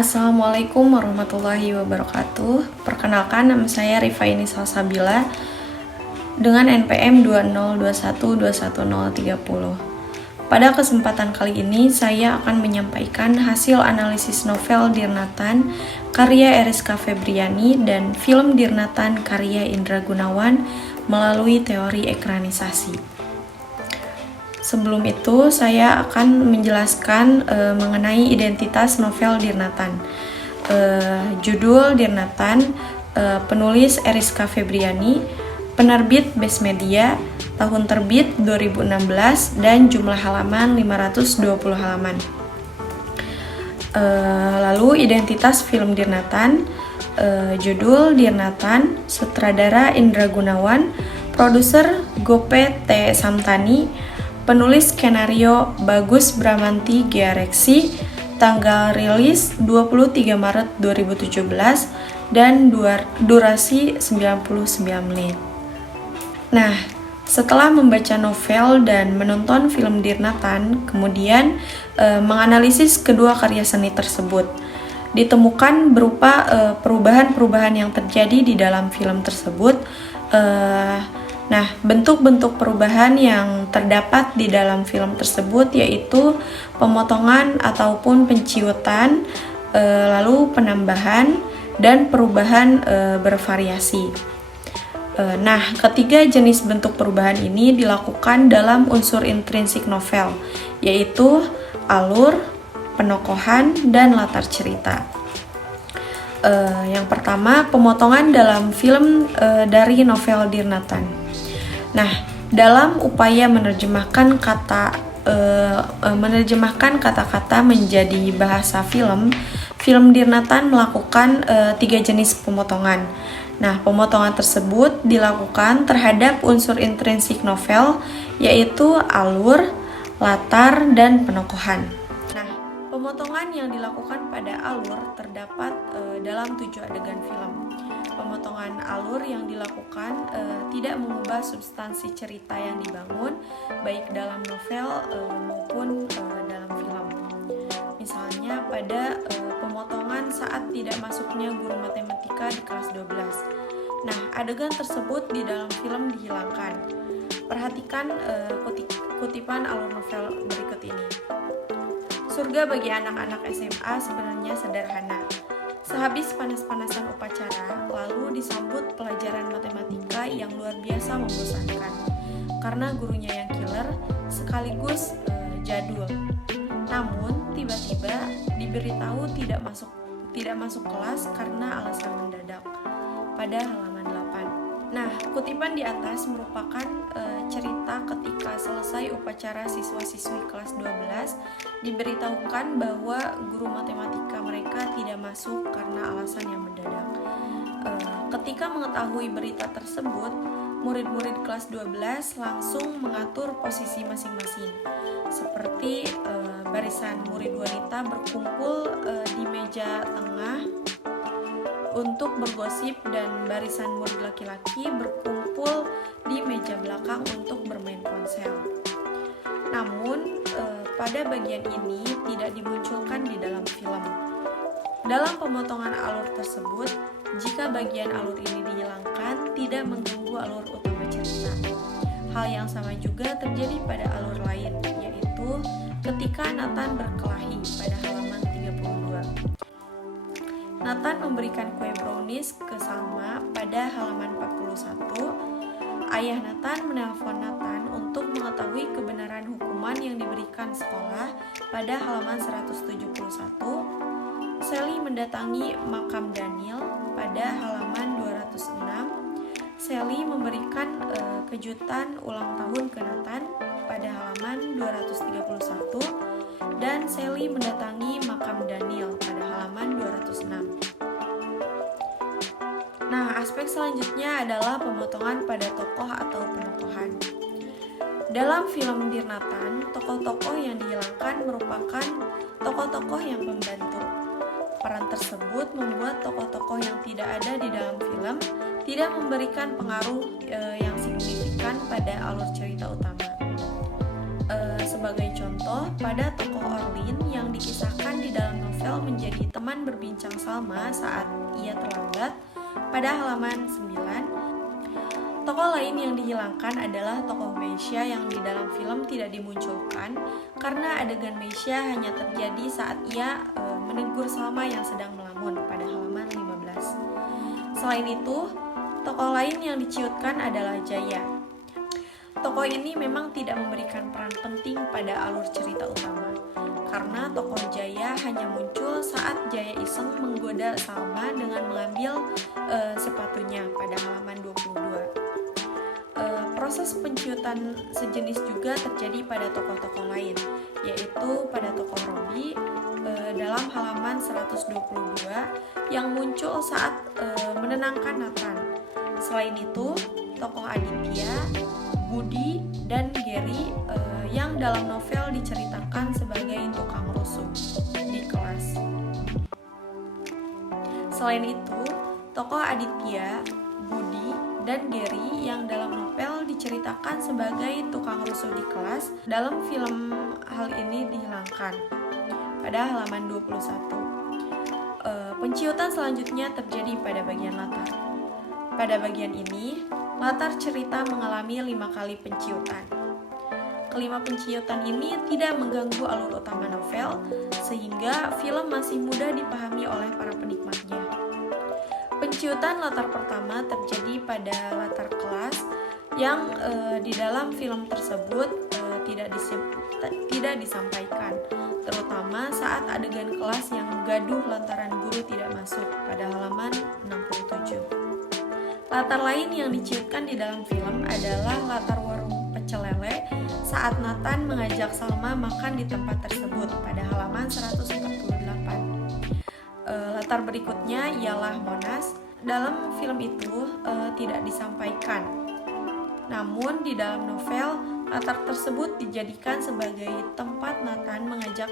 Assalamualaikum warahmatullahi wabarakatuh. Perkenalkan, nama saya Rifaini Salsabila dengan NPM 20212121030. Pada kesempatan kali ini, saya akan menyampaikan hasil analisis novel Dirnatan karya Eriska Febriani dan film Dirnatan karya Indra Gunawan melalui teori ekranisasi. Sebelum itu, saya akan menjelaskan mengenai identitas novel Dirnatan. Judul Dirnatan, penulis Eriska Febriani, penerbit Best Media, tahun terbit 2016, dan jumlah halaman 520 halaman. Lalu identitas film Dirnatan, judul Dirnatan, sutradara Indra Gunawan, produser Gope T. Samtani, penulis skenario Bagus Bramanti Giareksi, tanggal rilis 23 Maret 2017 dan durasi 99 menit. Nah, setelah membaca novel dan menonton film Dirnatan, kemudian menganalisis kedua karya seni tersebut, ditemukan berupa perubahan-perubahan yang terjadi di dalam film tersebut. Nah, bentuk-bentuk perubahan yang terdapat di dalam film tersebut yaitu pemotongan ataupun penciutan, lalu penambahan, dan perubahan bervariasi. Nah, ketiga jenis bentuk perubahan ini dilakukan dalam unsur intrinsik novel, yaitu alur, penokohan, dan latar cerita. Yang pertama, pemotongan dalam film dari novel Dirnatan. Nah, dalam upaya menerjemahkan kata-kata menjadi bahasa film Dirnatan melakukan 3 jenis pemotongan. Nah, pemotongan tersebut dilakukan terhadap unsur intrinsik novel, yaitu alur, latar, dan penokohan. Nah, pemotongan yang dilakukan pada alur terdapat dalam 7 adegan film. Pemotongan alur yang dilakukan tidak mengubah substansi cerita yang dibangun, baik dalam novel maupun dalam film. Misalnya pada pemotongan saat tidak masuknya guru matematika di kelas 12. Nah, adegan tersebut di dalam film dihilangkan. Perhatikan kutipan alur novel berikut ini. Surga bagi anak-anak SMA sebenarnya sederhana. Sehabis panas-panasan upacara, lalu disambut pelajaran matematika yang luar biasa membosankan karena gurunya yang killer sekaligus jadul. Namun tiba-tiba diberitahu tidak masuk kelas karena alasan mendadak. Pada halaman 8. Nah, kutipan di atas merupakan cerita ketika selesai upacara siswa-siswi kelas 12 diberitahukan bahwa guru matematika mereka tidak masuk karena alasan yang mendadak. Ketika mengetahui berita tersebut, murid-murid kelas 12 langsung mengatur posisi masing-masing. Seperti barisan murid wanita berkumpul di meja tengah untuk bergosip dan barisan murid laki-laki berkumpul di meja belakang untuk bermain ponsel. Namun, pada bagian ini tidak dimunculkan di dalam film. Dalam pemotongan alur tersebut, jika bagian alur ini dihilangkan, tidak mengganggu alur utama cerita. Hal yang sama juga terjadi pada alur lain, yaitu ketika Nathan berkelahi pada halaman 32. Nathan memberikan kue brownies ke Salma pada halaman 41. Ayah Nathan menelpon Nathan untuk mengetahui kebenaran hukuman yang diberikan sekolah pada halaman 171. Sally mendatangi makam Daniel pada halaman 206. Sally memberikan kejutan ulang tahun ke Nathan pada halaman 231. Dan Sally mendatangi makam Daniel pada halaman 206. Nah, aspek selanjutnya adalah pemotongan pada tokoh atau penokohan. Dalam film Dirnatan, tokoh-tokoh yang dihilangkan merupakan tokoh-tokoh yang pembantu. Peran tersebut membuat tokoh-tokoh yang tidak ada di dalam film tidak memberikan pengaruh yang signifikan pada alur cerita utama. Sebagai contoh, pada tokoh Orlin yang dikisahkan di dalam novel menjadi teman berbincang Salma saat ia terlambat, pada halaman 9, tokoh lain yang dihilangkan adalah tokoh Meisya yang di dalam film tidak dimunculkan karena adegan Meisya hanya terjadi saat ia menegur Salma yang sedang melamun pada halaman 15. Selain itu, tokoh lain yang diciutkan adalah Jaya. Tokoh ini memang tidak memberikan peran penting pada alur cerita utama, karena tokoh Jaya hanya muncul saat Jaya iseng menggoda Salma dengan mengambil sepatunya pada halaman 22. Proses penciutan sejenis juga terjadi pada tokoh-tokoh lain, yaitu pada tokoh Robi dalam halaman 122 yang muncul saat menenangkan Nathan. Selain itu, tokoh Aditya, Budi, dan Gary yang dalam novel diceritakan sebagai tukang rusuh di kelas. Selain itu, tokoh Aditya, Budi, dan Gary yang dalam novel diceritakan sebagai tukang rusuh di kelas, dalam film hal ini dihilangkan pada halaman 21. Penciutan selanjutnya terjadi pada bagian latar. Pada bagian ini, latar cerita mengalami 5 kali penciutan. Kelima penciutan ini tidak mengganggu alur utama novel, sehingga film masih mudah dipahami oleh para penikmatnya. Penciutan latar pertama terjadi pada latar kelas yang di dalam film tersebut tidak disampaikan, terutama saat adegan kelas yang gaduh lantaran guru tidak masuk pada halaman 67. Latar lain yang diciutkan di dalam film adalah latar warung pecel lele saat Nathan mengajak Salma makan di tempat tersebut pada halaman 148. Latar berikutnya ialah Monas. Dalam film itu tidak disampaikan. Namun di dalam novel, latar tersebut dijadikan sebagai tempat Nathan mengajak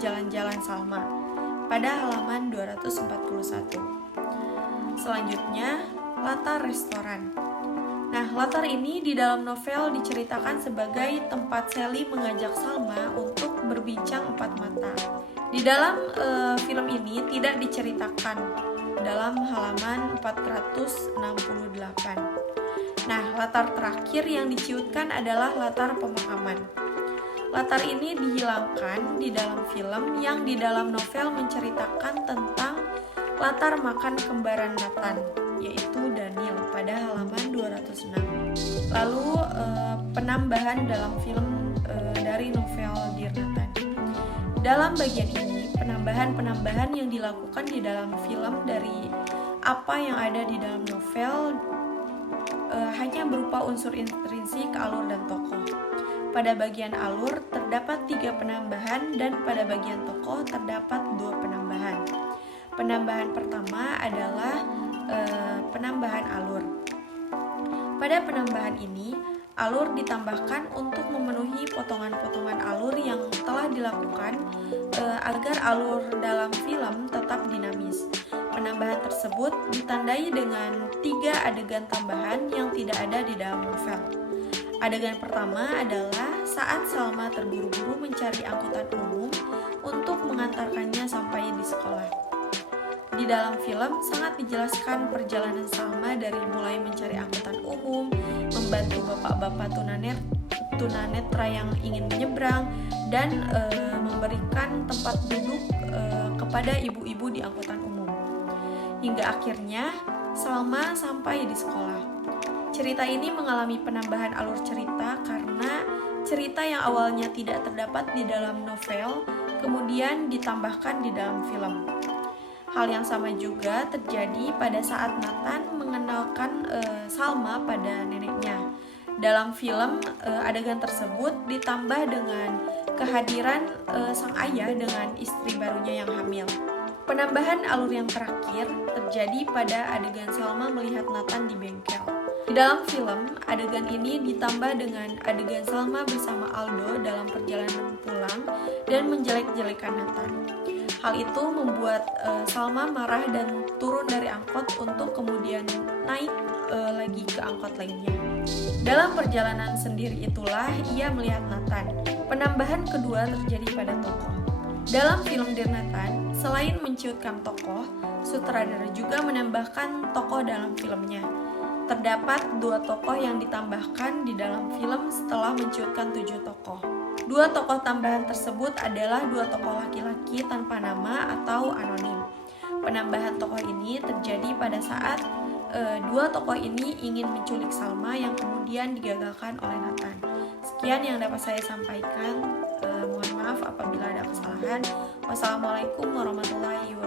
jalan-jalan Salma pada halaman 241. Selanjutnya, latar restoran. Nah, latar ini di dalam novel diceritakan sebagai tempat Sally mengajak Salma untuk berbincang empat mata. Di dalam film ini tidak diceritakan dalam halaman 468. Nah, latar terakhir yang diciutkan adalah latar pemakaman. Latar ini dihilangkan di dalam film yang di dalam novel menceritakan tentang latar makan kembaran Nathan, yaitu Daniel pada halaman 206. Lalu penambahan dalam film dari novel Dear Nathan. Dalam bagian ini, penambahan-penambahan yang dilakukan di dalam film dari apa yang ada di dalam novel hanya berupa unsur intrinsik, alur, dan tokoh. Pada bagian alur terdapat 3 penambahan dan pada bagian tokoh terdapat 2 penambahan. Penambahan pertama adalah penambahan alur. Pada penambahan ini, alur ditambahkan untuk memenuhi potongan-potongan alur yang telah dilakukan agar alur dalam film tetap dinamis. Penambahan tersebut ditandai dengan 3 adegan tambahan yang tidak ada di dalam novel. Adegan pertama adalah saat Salma terburu-buru mencari angkutan umum untuk mengantarkannya sampai di sekolah. Di dalam film sangat dijelaskan perjalanan Salma dari mulai mencari angkutan umum, membantu bapak-bapak tunanetra yang ingin menyeberang, dan memberikan tempat duduk kepada ibu-ibu di angkutan umum. Hingga akhirnya Salma sampai di sekolah. Cerita ini mengalami penambahan alur cerita karena cerita yang awalnya tidak terdapat di dalam novel kemudian ditambahkan di dalam film. Hal yang sama juga terjadi pada saat Nathan mengenalkan Salma pada neneknya. Dalam film, adegan tersebut ditambah dengan kehadiran sang ayah dengan istri barunya yang hamil. Penambahan alur yang terakhir terjadi pada adegan Salma melihat Nathan di bengkel. Di dalam film, adegan ini ditambah dengan adegan Salma bersama Aldo dalam perjalanan pulang dan menjelek-jelekan Nathan. Hal itu membuat Salma marah dan turun dari angkot untuk kemudian naik lagi ke angkot lainnya. Dalam perjalanan sendiri itulah ia melihat Nathan. Penambahan kedua terjadi pada tokoh. Dalam film Dear Nathan, selain menciutkan tokoh, sutradara juga menambahkan tokoh dalam filmnya. Terdapat 2 tokoh yang ditambahkan di dalam film setelah menciutkan 7 tokoh. 2 tokoh tambahan tersebut adalah 2 tokoh laki-laki tanpa nama atau anonim. Penambahan tokoh ini terjadi pada saat 2 tokoh ini ingin menculik Salma yang kemudian digagalkan oleh Nathan. Sekian yang dapat saya sampaikan. Mohon maaf apabila ada kesalahan. Wassalamualaikum warahmatullahi wabarakatuh.